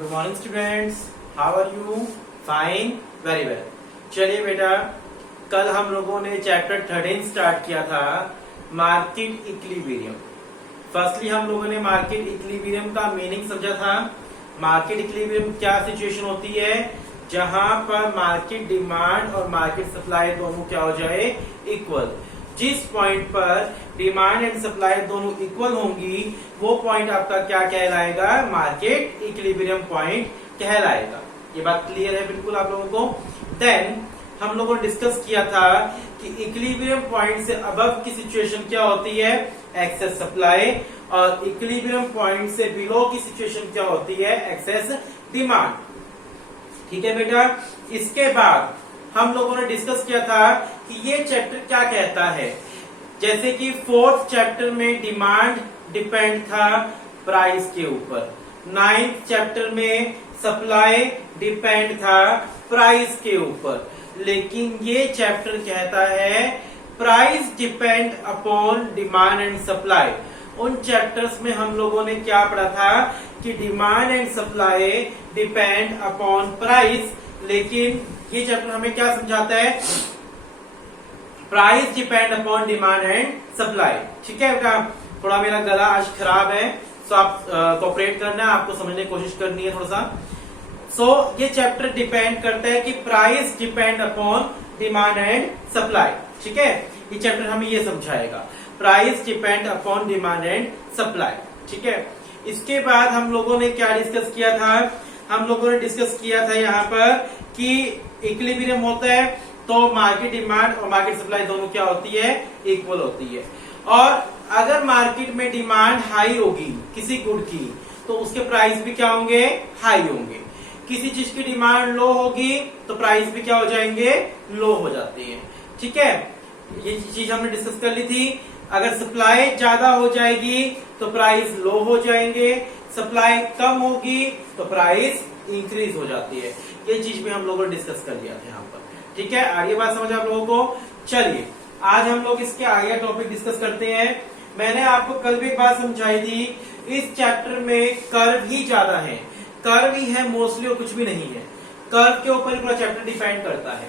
Good morning students, how are you? Fine, very well. चलिए बेटा, कल हम लोगों ने चैप्टर 13 स्टार्ट किया था, मार्केट इक्विलिब्रियम। फर्स्टली हम लोगों ने मार्केट इक्विलिब्रियम का मीनिंग समझा था। मार्केट इक्विलिब्रियम क्या सिचुएशन होती है जहां पर मार्केट डिमांड और मार्केट सप्लाई दोनों क्या हो जाए, इक्वल। जिस पॉइंट पर डिमांड एंड सप्लाई दोनों इक्वल होंगी वो पॉइंट आपका क्या कहलाएगा, मार्केट इक्विलिब्रियम पॉइंट कहलाएगा। ये बात क्लियर है बिल्कुल आप लोगों को? देन हम लोगों ने डिस्कस किया था कि इक्विलिब्रियम पॉइंट से अबव की सिचुएशन क्या होती है, एक्सेस सप्लाई, और इक्विलिब्रियम पॉइंट से बिलो की सिचुएशन क्या होती है, एक्सेस डिमांड। ठीक है बेटा। इसके बाद हम लोगों ने डिस्कस किया था कि ये चैप्टर क्या कहता है। जैसे कि फोर्थ चैप्टर में डिमांड डिपेंड था प्राइस के ऊपर, 9th चैप्टर में सप्लाई डिपेंड था प्राइस के ऊपर, लेकिन ये चैप्टर कहता है price depend upon demand and supply. उन चैप्टर्स में हम लोगों ने क्या पढ़ा था कि demand and supply depend upon price, लेकिन ये चैप्टर हमें क्या समझाता है, price depend upon demand and supply. ठीक है बेटा, थोड़ा मेरा गला आज खराब है, तो आप कोऑपरेट करना है, आपको समझने की कोशिश करनी है थोड़ा सा। ये चैप्टर डिपेंड करता है कि price depend upon demand and supply. ठीक है, ये चैप्टर हमें ये समझाएगा, price depend upon demand and supply. ठीक है, इसके बाद हम लोगों ने क्या डिस्कस किया था, हम लोगों ने डिस्कस किया था यहाँ पर कि इक्विलिब्रियम होता है तो मार्केट डिमांड और मार्केट सप्लाई दोनों क्या होती है, इक्वल होती है। और अगर मार्केट में डिमांड हाई होगी किसी गुड की तो उसके प्राइस भी क्या होंगे, हाई होंगे। किसी चीज की डिमांड लो होगी तो प्राइस भी क्या हो जाएंगे, लो हो जाते हैं। ठीक है, ये चीज हमने डिस्कस कर ली थी। अगर सप्लाई ज्यादा हो जाएगी तो प्राइस लो हो जाएंगे, सप्लाई कम होगी तो प्राइस इंक्रीज हो जाती है। ये चीज भी हम लोगों ने डिस्कस कर लिया था यहाँ पर। ठीक है, आगे बात समझ आप लोगों को? चलिए आज हम लोग इसके आगे टॉपिक डिस्कस करते हैं। मैंने आपको कल भी एक बात समझाई थी, इस चैप्टर में कर्व ही ज्यादा है, कर्व ही है मोस्टली और कुछ भी नहीं है। कर्व के ऊपर पूरा चैप्टर डिपेंड करता है।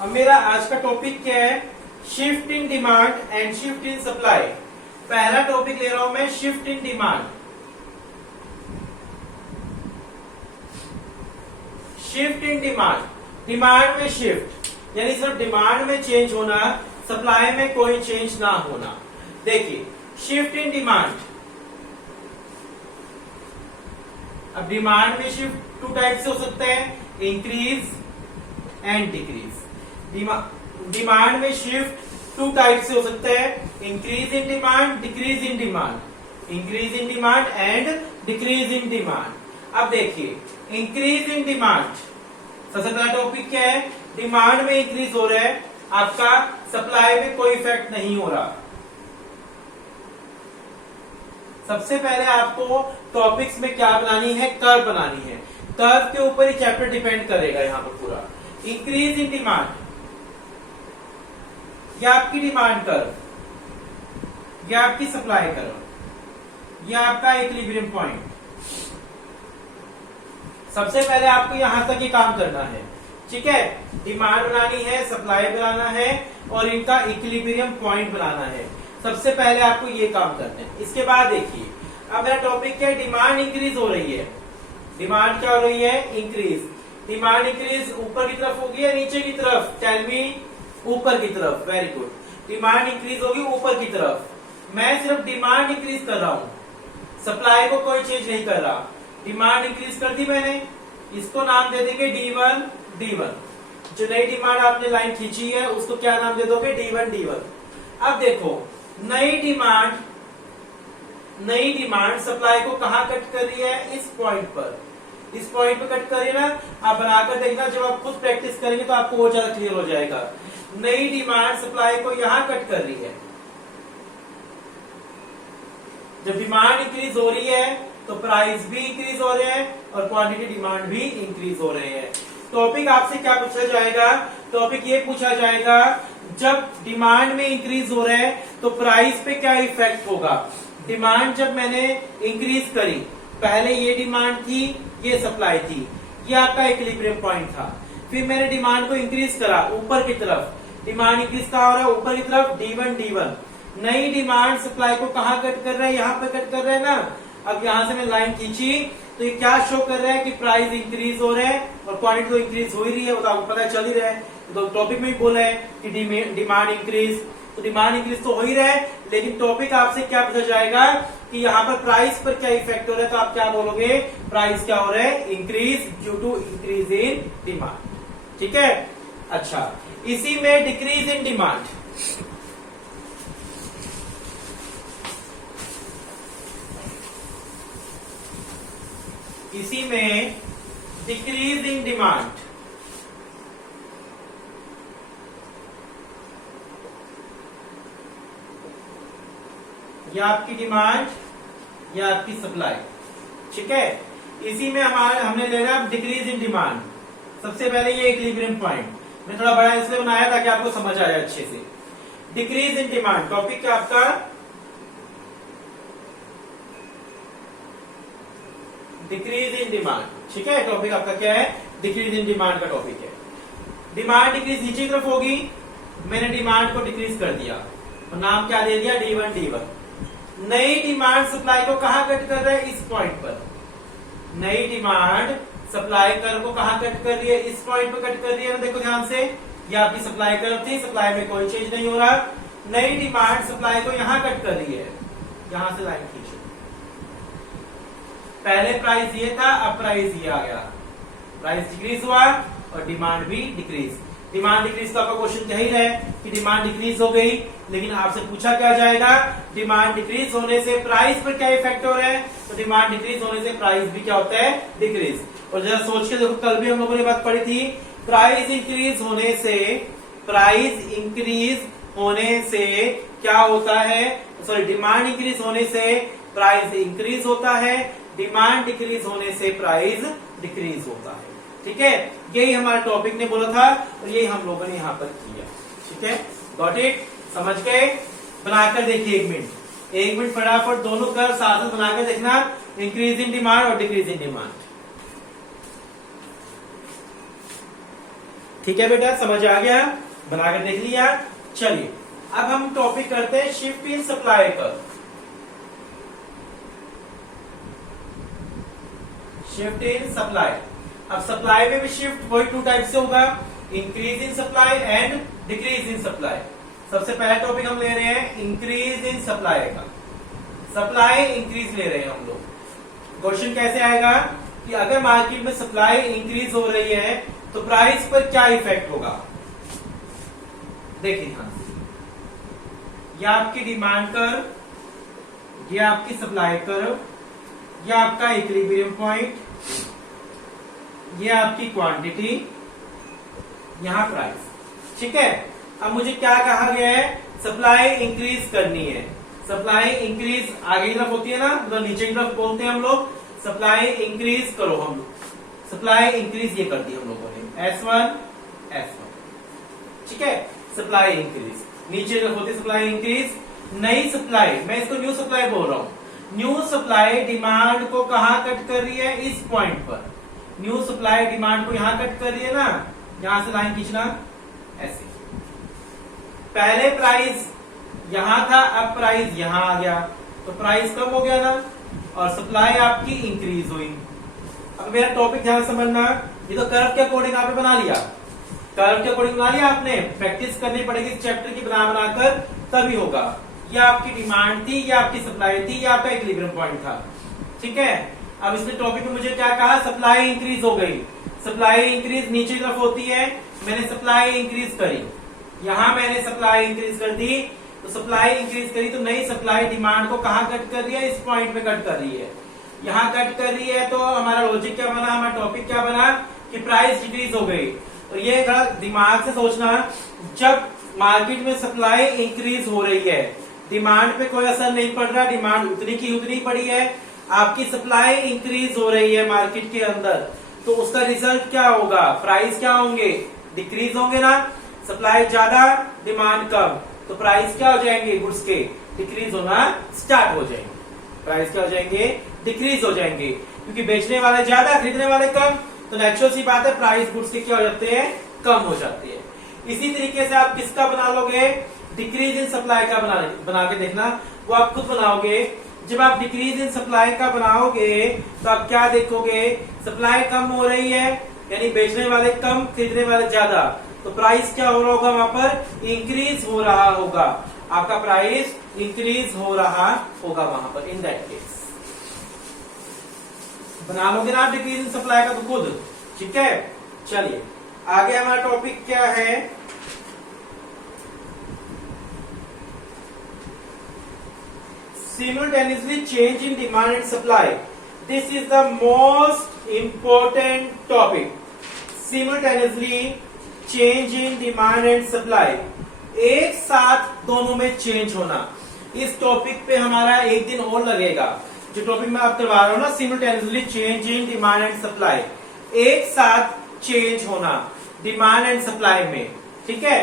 अब मेरा आज का टॉपिक क्या है, shift in demand and shift in supply. पहला टॉपिक ले रहा हूं मैं, shift in demand. Shift in demand, demand में शिफ्ट यानी सिर्फ डिमांड में चेंज होना, सप्लाई में कोई चेंज ना होना। देखिए शिफ्ट इन डिमांड, अब डिमांड में शिफ्ट टू टाइप से हो सकता है, इंक्रीज एंड डिक्रीज। डिमांड में शिफ्ट टू टाइप से हो सकता है, increase in demand, decrease in demand, increase in demand and decrease in demand. अब देखिए इंक्रीज इन डिमांड, सबसे पहला टॉपिक क्या है, डिमांड में इंक्रीज हो रहा है, आपका सप्लाई में कोई इफेक्ट नहीं हो रहा। सबसे पहले आपको टॉपिक्स में क्या बनानी है, कर्व बनानी है। कर्व के ऊपर ही चैप्टर डिपेंड करेगा यहाँ पर पूरा। इंक्रीज इन डिमांड, यह आपकी डिमांड कर्व, यह आपकी सप्लाई कर्व, यह आपका इक्विलिब्रियम पॉइंट। सबसे पहले आपको यहां तक ये काम करना है। ठीक है, डिमांड बनानी है, सप्लाई बनाना है और इनका इक्विलिब्रियम पॉइंट बनाना है। सबसे पहले आपको ये काम करना है। इसके बाद देखिए, अब मेरा टॉपिक क्या है, डिमांड इंक्रीज हो रही है। डिमांड क्या हो रही है, इंक्रीज। डिमांड इंक्रीज ऊपर की तरफ होगी या नीचे की तरफ, टेल मी, ऊपर की तरफ। वेरी गुड, डिमांड इंक्रीज होगी ऊपर की तरफ। मैं सिर्फ डिमांड इंक्रीज कर रहा हूं, सप्लाई को कोई चेंज नहीं कर रहा। डिमांड इंक्रीज कर दी मैंने, इसको नाम दे देंगे D1 D1। जो नई डिमांड आपने लाइन खींची है उसको क्या नाम दे दोगे, D1 D1। अब देखो नई डिमांड सप्लाई को कहां कट कर रही है, इस पॉइंट पर। इस पॉइंट पर कट कर रही है ना, आप बनाकर देखना, जब आप खुद प्रैक्टिस करेंगे तो आपको वो ज्यादा क्लियर हो जाएगा। नई डिमांड सप्लाई को यहां कट कर रही है। जब डिमांड इंक्रीज हो रही है तो प्राइस भी इंक्रीज हो रहे हैं और क्वांटिटी डिमांड भी इंक्रीज हो रहे हैं। टॉपिक आपसे क्या पूछा जाएगा, टॉपिक ये पूछा जाएगा जब डिमांड में इंक्रीज हो रहा है तो प्राइस पे क्या इफेक्ट होगा। डिमांड जब मैंने इंक्रीज करी पहले ये डिमांड थी, ये सप्लाई थी, ये आपका इक्विलिब्रियम पॉइंट था। फिर मैंने डिमांड को इंक्रीज करा ऊपर की तरफ, डिमांड इंक्रीज कहाँ हो रहा है, ऊपर की तरफ, D1 नई डिमांड सप्लाई को कहाँ कट कर रहा है, यहाँ पे कट कर रहा है ना। अब यहाँ से मैं लाइन खींची तो ये क्या शो कर रहा है कि प्राइस इंक्रीज हो रहा है और क्वांटिटी तो इंक्रीज हो ही रही है, वो तो आपको पता चल ही रहा है। तो टॉपिक में ही बोला है कि डिमांड इंक्रीज, तो डिमांड इंक्रीज तो हो ही रहा है, लेकिन टॉपिक आपसे क्या पूछा जाएगा कि यहाँ पर प्राइस पर क्या इफेक्ट हो रहा है, तो आप क्या बोलोगे, प्राइस क्या हो रहा है, increase due to increase in demand. ठीक है, अच्छा, इसी में डिक्रीज इन डिमांड, इसी में डिक्रीज इन डिमांड, या आपकी डिमांड या आपकी सप्लाई। ठीक है, इसी में हमने लेना डिक्रीज इन डिमांड। सबसे पहले ये इक्विलिब्रियम पॉइंट मैं थोड़ा बड़ा इसलिए बनाया ताकि आपको समझ आ जाए अच्छे से। डिक्रीज इन डिमांड टॉपिक क्या आपका, डिक्रीज इन डिमांड। ठीक है, टॉपिक आपका क्या है, डिक्रीज इन डिमांड का टॉपिक है। डिमांड डिक्रीज नीचे की तरफ होगी, मैंने डिमांड को डिक्रीज कर दिया और नाम क्या दे दिया, D1। नई डिमांड सप्लाई को कहां कट कर रहा है, इस पॉइंट पर। नई डिमांड सप्लाई कर्व को कहां कट कर रही है, इस पॉइंट पर कट कर रही है ना। देखो ध्यान से, ये आपकी सप्लाई कर्व थी, सप्लाई में कोई चेंज नहीं हो रहा। नई डिमांड सप्लाई को यहां कट कर रही है, यहां से लाइन खींचो। पहले प्राइस ये था, अब प्राइस ये आ गया, प्राइस डिक्रीज हुआ और डिमांड भी डिक्रीज। डिमांड डिक्रीज तो आपका क्वेश्चन कह ही रहा है कि डिमांड डिक्रीज हो गई, लेकिन आपसे पूछा क्या जाएगा, डिमांड डिक्रीज होने से प्राइस पर क्या इफेक्ट हो रहा है, तो डिमांड डिक्रीज होने से प्राइस भी क्या होता है, डिक्रीज। और जरा सोच के देखो, कल भी हम लोगों ने बात पढ़ी थी, प्राइस इंक्रीज होने से, प्राइस इंक्रीज होने से क्या होता है, सॉरी, डिमांड इंक्रीज होने से प्राइस इंक्रीज होता है, डिमांड डिक्रीज होने से प्राइस डिक्रीज होता है। ठीक है, यही हमारे टॉपिक ने बोला था और यही हम लोगों ने यहाँ पर किया। ठीक है, गॉट इट, समझ गए। बनाकर देखिए 1 मिनट फटाफट दोनों कर साथ साथ बनाकर देखना, इंक्रीज इन डिमांड और डिक्रीज इन डिमांड। ठीक है बेटा, समझ आ गया, बनाकर देख लिया। चलिए अब हम टॉपिक करते हैं शिफ्ट इन सप्लाई पर। शिफ्ट इन सप्लाई, अब सप्लाई में भी शिफ्ट वही 2 टाइप से होगा, increase in supply and decrease in supply. सबसे पहला टॉपिक हम ले रहे हैं इंक्रीज इन सप्लाई का, सप्लाई इंक्रीज ले रहे हैं हम लोग। क्वेश्चन कैसे आएगा कि अगर मार्केट में सप्लाई इंक्रीज हो रही है तो प्राइस पर क्या इफेक्ट होगा। देखिए ध्यान से, यह आपकी डिमांड कर्व, यह आपकी सप्लाई कर्व, यह आपका इक्विलिब्रियम पॉइंट, ये आपकी क्वांटिटी, यहां प्राइस। ठीक है, अब मुझे क्या कहा गया है, सप्लाई इंक्रीज करनी है। सप्लाई इंक्रीज आगे की तरफ होती है ना, मतलब नीचे की तरफ बोलते हैं हम लोग, सप्लाई इंक्रीज करो। हम लोग सप्लाई इंक्रीज ये कर दी हम लोगों ने, S1। ठीक है, सप्लाई इंक्रीज नीचे की तरफ होती है, सप्लाई इंक्रीज। नई सप्लाई, मैं इसको न्यू सप्लाई बोल रहा हूं। न्यू सप्लाई डिमांड को कहां कट कर रही है, इस पॉइंट पर। न्यू सप्लाई डिमांड को यहां कट कर रही है ना, यहां से लाइन खींचना ऐसे। पहले प्राइस यहां था, अब प्राइस यहां आ गया, तो प्राइस कम हो गया ना, और सप्लाई आपकी इंक्रीज हुई। अब मेरा टॉपिक ध्यान समझना, ये तो कर्व के अकॉर्डिंग आपने बना लिया, कर्व के अकॉर्डिंग बना लिया आपने, प्रैक्टिस करनी पड़ेगी चैप्टर की बनाकर, तभी होगा। ये आपकी डिमांड थी, ये आपकी सप्लाई थी, ये आपका इक्विलिब्रियम पॉइंट था। ठीक है, अब इसमें टॉपिक में मुझे क्या कहा, सप्लाई इंक्रीज हो गई। सप्लाई इंक्रीज नीचे की तरफ होती है, मैंने सप्लाई इंक्रीज करी, यहां मैंने सप्लाई इंक्रीज कर दी, तो सप्लाई इंक्रीज करी तो नई सप्लाई डिमांड को कहां कट कर रही है, इस पॉइंट पे कट कर रही है, यहां कट कर रही है। तो हमारा लॉजिक क्या बना, हमारा टॉपिक क्या बना कि प्राइस डिक्रीज हो गई। और ये थोड़ा दिमाग से सोचना, जब मार्केट में सप्लाई इंक्रीज हो रही है, डिमांड पे कोई असर नहीं पड़ रहा, डिमांड उतनी की उतनी पड़ी है, आपकी सप्लाई इंक्रीज हो रही है मार्केट के अंदर, तो उसका रिजल्ट क्या होगा, प्राइस क्या होंगे, डिक्रीज होंगे ना। सप्लाई ज्यादा डिमांड कम, तो प्राइस क्या हो जाएंगे, गुड्स के डिक्रीज होना स्टार्ट हो जाएंगे। प्राइस क्या हो जाएंगे, डिक्रीज हो जाएंगे, क्योंकि बेचने वाले ज्यादा खरीदने वाले कम, तो नेचुरल सी बात है प्राइस गुड्स के क्या हो जाते हैं, कम हो जाती है। इसी तरीके से आप किसका बना लोगे, डिक्रीज इन सप्लाई का बना के देखना, वो आप खुद बनाओगे। जब आप डिक्रीज इन सप्लाई का बनाओगे तो आप क्या देखोगे, सप्लाई कम हो रही है यानी बेचने वाले कम खरीदने वाले ज्यादा, तो प्राइस क्या हो रहा होगा, वहां पर इंक्रीज हो रहा होगा, आपका प्राइस इंक्रीज हो रहा होगा वहां पर। इन दैट केस बना लोगे ना आप डिक्रीज इन सप्लाई का तो खुद, ठीक है। चलिए आगे हमारा टॉपिक क्या है, simultaneously change in demand and supply. This is the most important topic. Simultaneously change in demand and supply. एक साथ दोनों में चेंज होना, इस टॉपिक पे हमारा एक दिन और लगेगा। जो टॉपिक मैं आप करवा रहा हूं ना, simultaneously change in demand and supply, एक साथ चेंज होना डिमांड एंड सप्लाई में, ठीक है।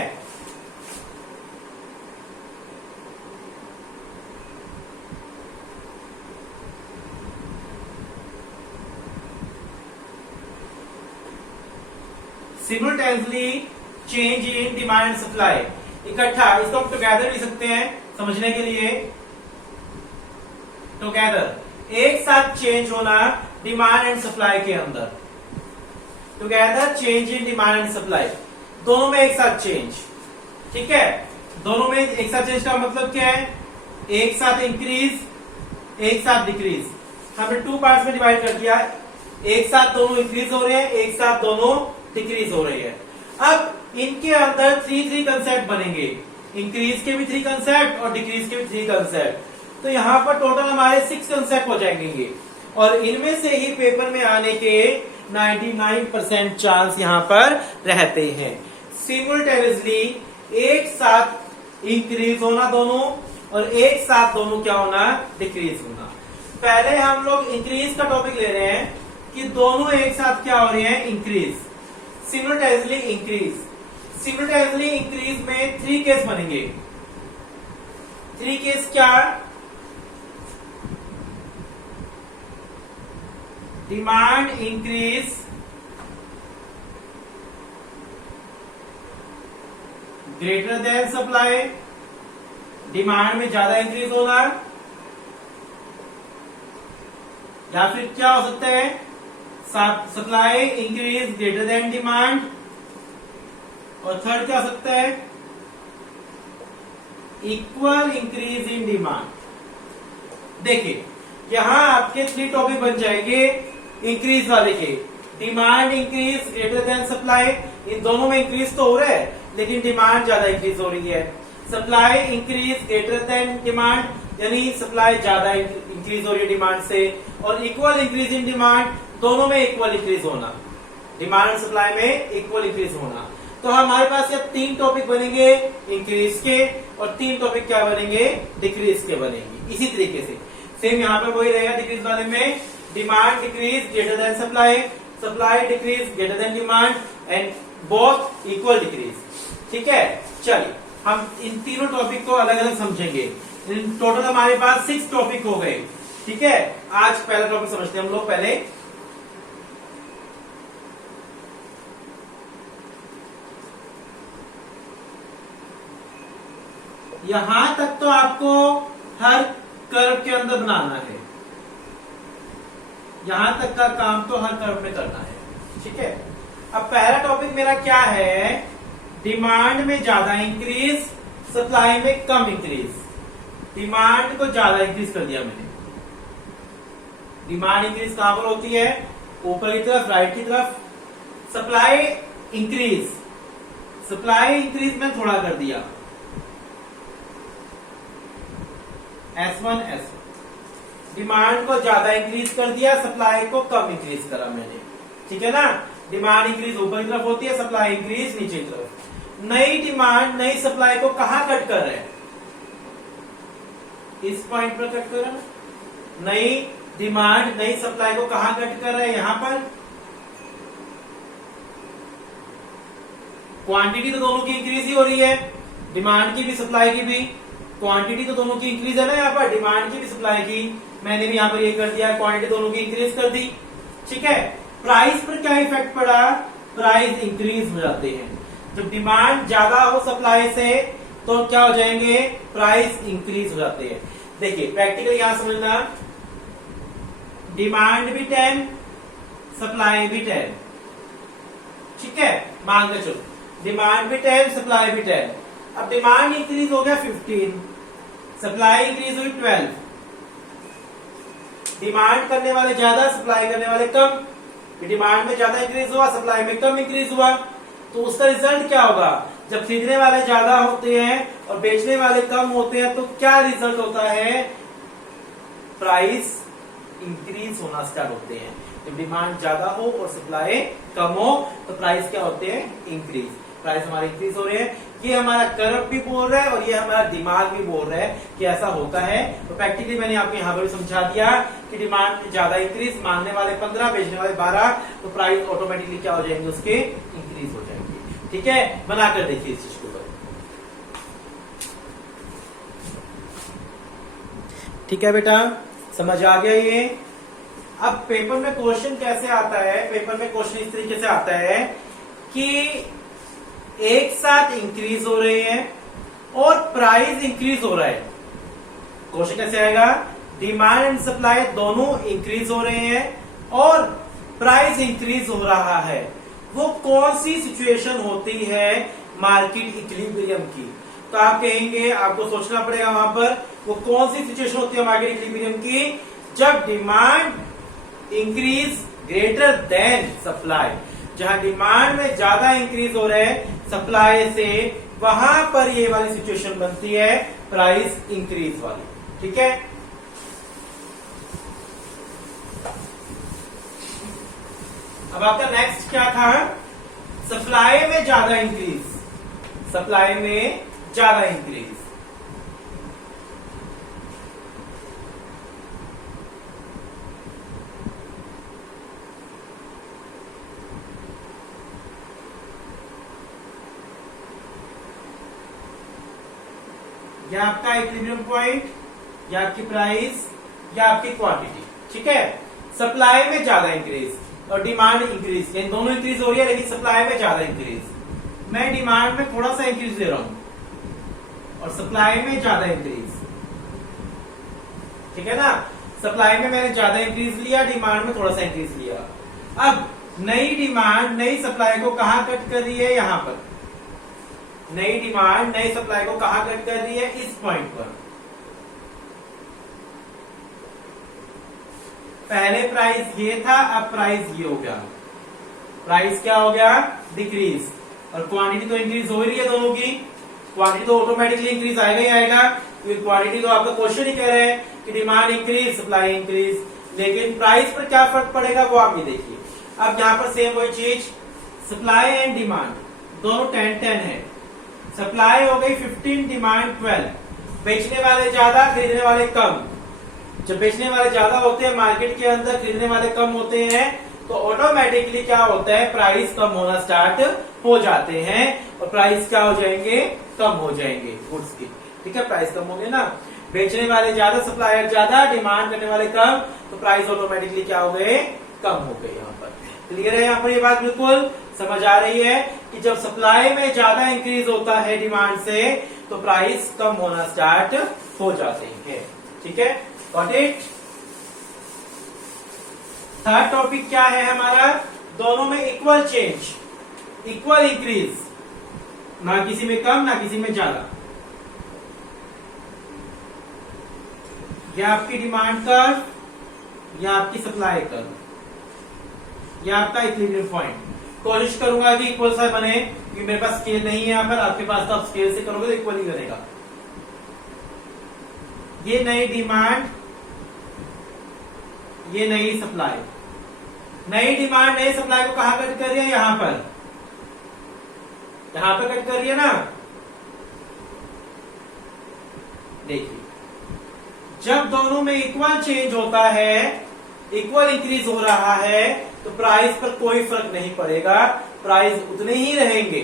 Simultaneously change in demand and supply, इकट्ठा, इसको आप टुगेदर भी सकते हैं समझने के लिए। टुगेदर एक साथ चेंज होना डिमांड एंड सप्लाई के अंदर, together change in demand and supply, दोनों में एक साथ चेंज, ठीक है। दोनों में एक साथ चेंज का मतलब क्या है, एक साथ इंक्रीज एक साथ डिक्रीज, हमने 2 पार्ट्स में डिवाइड कर दिया, एक साथ दोनों इंक्रीज हो रहे हैं, एक साथ दोनों डिक्रीज हो रही है। अब इनके अंदर 3 कंसेप्ट बनेंगे, इंक्रीज के भी 3 कंसेप्ट और डिक्रीज के भी 3 कंसेप्ट, तो यहाँ पर टोटल हमारे 6 कंसेप्ट हो जाएंगे, और इनमें से ही पेपर में आने के 99% चांस यहाँ पर रहते हैं। सिमुलटेनियसली एक साथ इंक्रीज होना दोनों, और एक साथ दोनों क्या होना, डिक्रीज होना। पहले हम लोग इंक्रीज का टॉपिक ले रहे हैं कि दोनों एक साथ क्या हो रहे हैं, इंक्रीज, सिमुलटेनियसली इंक्रीज। सिमुलटेनियसली इंक्रीज में 3 केस बनेंगे। 3 केस क्या, demand increase, greater than supply, demand में ज्यादा इंक्रीज होना, या फिर क्या हो सकता है, supply increase greater then demand, और थर्ड क्या हो सकता है, इक्वल इंक्रीज इन डिमांड। देखिए यहां आपके 3 टॉपिक बन जाएंगे इंक्रीज वाले के, demand increase greater than supply, इन दोनों में इंक्रीज तो हो रहा है लेकिन डिमांड ज्यादा इंक्रीज हो रही है। Supply increase greater then demand, यानी सप्लाई ज्यादा इंक्रीज हो रही है डिमांड से, और इक्वल इंक्रीज इन डिमांड, दोनों में इक्वल इंक्रीज होना, डिमांड और सप्लाई में इक्वल इंक्रीज होना। तो हमारे पास ये 3 टॉपिक बनेंगे इंक्रीज के, और 3 टॉपिक क्या बनेंगे, डिक्रीज के बनेंगे। इसी तरीके से सेम यहाँ पे वही रहेगा, डिक्रीज वाले में demand decrease greater than supply, supply decrease greater than demand, and both equal decrease, ठीक है। चलिए हम इन तीनों टॉपिक को अलग अलग समझेंगे। टोटल हमारे पास 6 टॉपिक हो गए, ठीक है। आज पहला टॉपिक समझते हैं हम लोग। पहले यहां तक तो आपको हर कर्व के अंदर बनाना है, यहां तक का काम तो हर कर्व में करना है, ठीक है। अब पहला टॉपिक मेरा क्या है, डिमांड में ज्यादा इंक्रीज, सप्लाई में कम इंक्रीज। डिमांड को ज्यादा इंक्रीज कर दिया मैंने, डिमांड इंक्रीज कहां पर होती है, ऊपर की तरफ, राइट की तरफ। सप्लाई इंक्रीज, सप्लाई इंक्रीज में थोड़ा कर दिया, S1 S1। डिमांड को ज्यादा इंक्रीज कर दिया, सप्लाई को कम इंक्रीज करा मैंने, ठीक है ना। डिमांड इंक्रीज ऊपर की तरफ होती है, सप्लाई इंक्रीज नीचे की तरफ। नई डिमांड नई सप्लाई को कहां कट कर रहे हैं, इस पॉइंट पर कट कर रहे हैं। नई डिमांड नई सप्लाई को कहां कट कर रहे हैं, यहां पर। क्वांटिटी तो दोनों की इंक्रीज ही हो रही है, डिमांड की भी सप्लाई की भी, क्वांटिटी तो दोनों की इंक्रीज है ना, यहाँ पर डिमांड की भी सप्लाई की, मैंने भी यहाँ पर ये कर दिया, क्वांटिटी दोनों की इंक्रीज कर दी। ठीक है, प्राइस पर क्या इफेक्ट पड़ा, प्राइस इंक्रीज हो जाते हैं। जब डिमांड ज्यादा हो सप्लाई से तो क्या हो जाएंगे, प्राइस इंक्रीज हो जाते हैं। देखिए प्रैक्टिकल यहां समझना, डिमांड भी 10, सप्लाई भी 10। ठीक है, मान के चलो डिमांड भी 10, सप्लाई भी 10। अब डिमांड इंक्रीज हो गया 15, सप्लाई इंक्रीज हुई 12। डिमांड करने वाले ज्यादा, सप्लाई करने वाले कम। डिमांड में ज्यादा इंक्रीज हुआ, सप्लाई में कम इंक्रीज हुआ, तो उसका रिजल्ट क्या होगा, जब खरीदने वाले ज्यादा होते हैं और बेचने वाले कम होते हैं तो क्या रिजल्ट होता है, प्राइस इंक्रीज होना स्टार्ट होते हैं। जब डिमांड ज्यादा हो और सप्लाई कम हो तो प्राइस क्या होते हैं, इंक्रीज। प्राइस हमारे इंक्रीज हो रहे हैं, ये हमारा कर्व भी बोल रहा है और ये हमारा दिमाग भी बोल रहा है कि ऐसा होता है। तो प्रैक्टिकली मैंने आपको यहाँ पर समझा दिया कि डिमांड ज्यादा इंक्रीज, मांगने वाले 15, बेचने वाले 12, तो प्राइस ऑटोमेटिकली क्या हो जाएंगे, उसके इंक्रीज हो जाएंगे। ठीक है, बनाकर देखिए इस चीज को। ठीक है बेटा, समझ आ गया ये। अब पेपर में क्वेश्चन कैसे आता है, पेपर में क्वेश्चन इस तरीके से आता है कि एक साथ इंक्रीज हो रहे हैं और प्राइस इंक्रीज हो रहा है। क्वेश्चन कैसे आएगा, डिमांड एंड सप्लाई दोनों इंक्रीज हो रहे हैं और प्राइस इंक्रीज हो रहा है। वो कौन सी सिचुएशन होती है मार्केट इक्विलिब्रियम की, तो आप कहेंगे, आपको सोचना पड़ेगा वहां पर, वो कौन सी सिचुएशन होती है मार्केट इक्विलिब्रियम की, जब demand increase greater than supply. जहां डिमांड में ज्यादा इंक्रीज हो रहा है सप्लाई से, वहां पर ये वाली सिचुएशन बनती है प्राइस इंक्रीज वाली। ठीक है, अब आपका नेक्स्ट क्या था, सप्लाई में ज्यादा इंक्रीज, सप्लाई में ज्यादा इंक्रीज। या आपका इक्विलिब्रियम पॉइंट, या आपकी प्राइस, या आपकी क्वांटिटी। ठीक है, सप्लाई में ज्यादा इंक्रीज और डिमांड इंक्रीज, यानी दोनों इंक्रीज हो रही है लेकिन सप्लाई में ज्यादा इंक्रीज। मैं डिमांड में थोड़ा सा इंक्रीज दे रहा हूं और सप्लाई में ज्यादा इंक्रीज। ठीक है ना, सप्लाई में मैंने ज्यादा इंक्रीज लिया, डिमांड में थोड़ा सा इंक्रीज लिया। अब नई डिमांड नई सप्लाई को कहां कट कर रही है, यहां पर। नई डिमांड नई सप्लाई को कहां कट कर रही है, इस पॉइंट पर। पहले प्राइस ये था, अब प्राइस ये हो गया, प्राइस क्या हो गया, डिक्रीज। और क्वांटिटी तो इंक्रीज हो ही रही है दोनों की, क्वांटिटी तो ऑटोमेटिकली इंक्रीज आएगा ही आएगा, क्योंकि क्वांटिटी तो आपका क्वेश्चन ही कह रहे हैं कि डिमांड इंक्रीज सप्लाई इंक्रीज। लेकिन प्राइस पर क्या फर्क पड़ेगा वो आप ये देखिए। अब यहाँ पर सेम वही चीज, सप्लाई एंड डिमांड दोनों 10-10 है, सप्लाई हो गई 15, डिमांड 12। बेचने वाले ज्यादा, खरीदने वाले कम। जब बेचने वाले ज्यादा होते हैं मार्केट के अंदर, खरीदने वाले कम होते हैं, तो ऑटोमेटिकली क्या होता है, प्राइस कम होना स्टार्ट हो जाते हैं और प्राइस क्या हो जाएंगे, कम हो जाएंगे गुड्स की। ठीक है, प्राइस कम हो गए ना, बेचने वाले ज्यादा, सप्लायर ज्यादा, डिमांड करने वाले कम, तो प्राइस ऑटोमेटिकली क्या हो गए, कम हो गए। यहाँ पर क्लियर है, यहाँ पर ये बात बिल्कुल समझ आ रही है कि जब सप्लाई में ज्यादा इंक्रीज होता है डिमांड से, तो प्राइस कम होना स्टार्ट हो जाते हैं। ठीक है, गॉट इट। थर्ड टॉपिक क्या है हमारा, दोनों में इक्वल चेंज, इक्वल इंक्रीज, ना किसी में कम ना किसी में ज्यादा। यह आपकी डिमांड कर्व, या आपकी सप्लाई कर्व, या आपका इक्विलिब्रियम पॉइंट। कोशिश करूंगा कि इक्वल सा बने, क्योंकि मेरे पास स्केल नहीं है यहाँ पर, आपके पास तो आप स्केल से करोगे तो इक्वल ही बनेगा। ये नई डिमांड, ये नई सप्लाई। नई डिमांड नई सप्लाई को कहां कट कर रही है, यहां पर, यहां पर कट कर रही है ना। देखिए, जब दोनों में इक्वल चेंज होता है, इक्वल इंक्रीज हो रहा है, तो प्राइस पर कोई फर्क नहीं पड़ेगा, प्राइस उतने ही रहेंगे।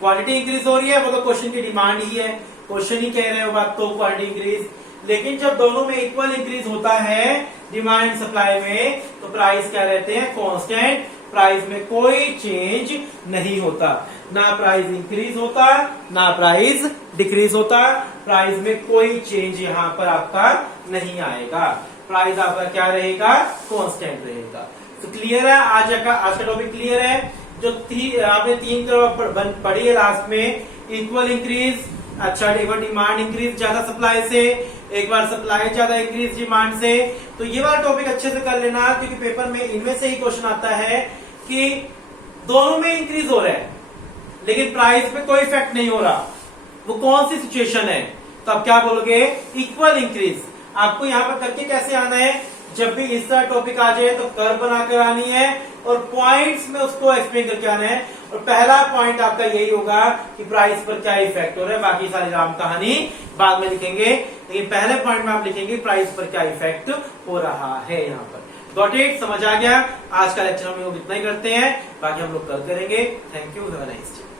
क्वांटिटी इंक्रीज हो रही है, वो तो क्वेश्चन की डिमांड ही है, क्वेश्चन ही कह रहे हो बात तो क्वांटिटी इंक्रीज। लेकिन जब दोनों में इक्वल इंक्रीज होता है डिमांड एंड सप्लाई में, तो प्राइस क्या रहते हैं, कांस्टेंट। प्राइस में कोई चेंज नहीं होता, ना प्राइस इंक्रीज होता ना प्राइस डिक्रीज होता। प्राइस में कोई चेंज यहां पर आपका नहीं आएगा, प्राइस आपका क्या रहेगा, कांस्टेंट रहेगा। तो क्लियर है, आज का टॉपिक क्लियर है। जो आपने 3 पढ़ी है लास्ट में, इक्वल इंक्रीज, अच्छा एक बार डिमांड इंक्रीज ज्यादा सप्लाई से, एक बार सप्लाई ज्यादा इंक्रीज डिमांड से। तो ये वाला टॉपिक अच्छे से कर लेना, क्योंकि पेपर में इनमें से ही क्वेश्चन आता है कि दोनों में इंक्रीज हो रहा है लेकिन प्राइस पे कोई इफेक्ट नहीं हो रहा, वो कौन सी सिचुएशन है। तो आप क्या बोलोगे, इक्वल इंक्रीज। आपको यहां पर करके कैसे आना है, जब भी इस तरह टॉपिक आ जाए तो कर्व बनाकर आनी है और पॉइंट्स में उसको एक्सप्लेन करके आना है। और पहला पॉइंट आपका यही होगा कि प्राइस पर क्या इफेक्ट हो रहा है, बाकी सारी राम कहानी बाद में लिखेंगे, लेकिन पहले पॉइंट में आप लिखेंगे प्राइस पर क्या इफेक्ट हो रहा है। यहाँ पर गॉट इट, समझ आ गया। आज का लेक्चर हम लोग इतना ही करते हैं, बाकी हम लोग कल करेंगे। Thank you, have a nice day.